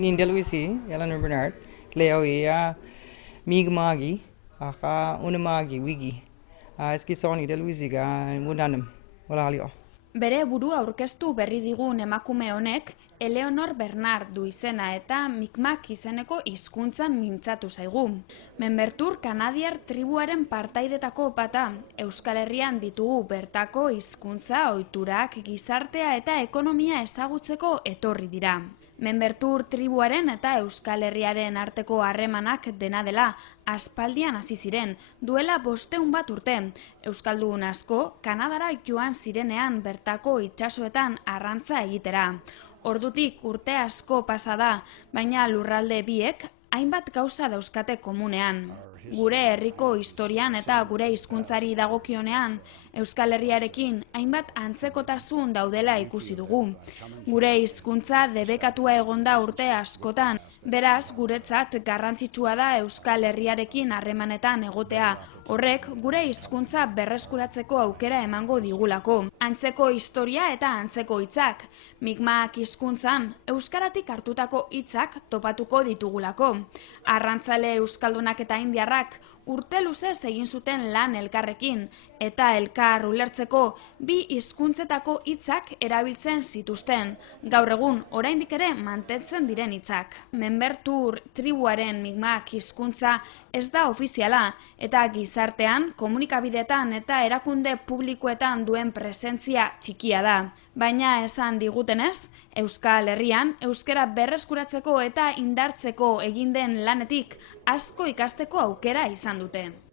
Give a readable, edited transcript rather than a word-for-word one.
Nindelwisi, Eleanor Bernard, Leo ia Migmagi, aka Unamagi, Wigi. Eskizoni Delwisi ga mudanam, walalio. Bere burua aurkeztu berri digun emakume honek, Eleanor Bernard du izena eta Mi'kmaq izeneko hizkuntzan mintzatu zaigu. Membertur kanadiar tribuaren partaidetako bata, Euskal Herrian ditugu bertako hizkuntza, ohiturak, gizartea eta ekonomia ezagutzeko etorri dira. Membertur tribuaren eta Euskal Herriaren arteko harremanak dena dela, aspaldian hasi ziren, duela 500 urte. Euskaldun asko, Kanadara joan zirenean bertako itsasoetan arrantza egitera. Ordutik urte asko pasa da, baina lurralde biek hainbat gauza dauzkate komunean. Gure herriko historian eta gure hizkuntzari dagokionean, Euskal Herriarekin hainbat antzekotasun daudela ikusi dugu. Gure hizkuntza debekatua egonda urte askotan, beraz guretzat garrantzitsua da Euskal Herriarekin harremanetan egotea. Horrek gure hizkuntza berreskuratzeko aukera emango digulako. Antzeko historia eta antzeko hitzak. Mi'kmaq hizkuntzan euskaratik hartutako hitzak topatuko ditugulako. Arrantzale euskaldunak eta indiarrak urte luzez egin zuten lan elkarrekin eta elkar ulertzeko bi hizkuntzetako hitzak erabiltzen zituzten. Gaur egun oraindik ere mantentzen diren hitzak. Membertur tribuaren Mi'kmaq hizkuntza ez da ofiziala eta gizartean, komunikabideetan eta erakunde publikoetan duen presentzia txikia da. Baina esan digutenez, Euskal Herrian euskara berreskuratzeko eta indartzeko egin den lanetik asko ikasteko aukera izan dute.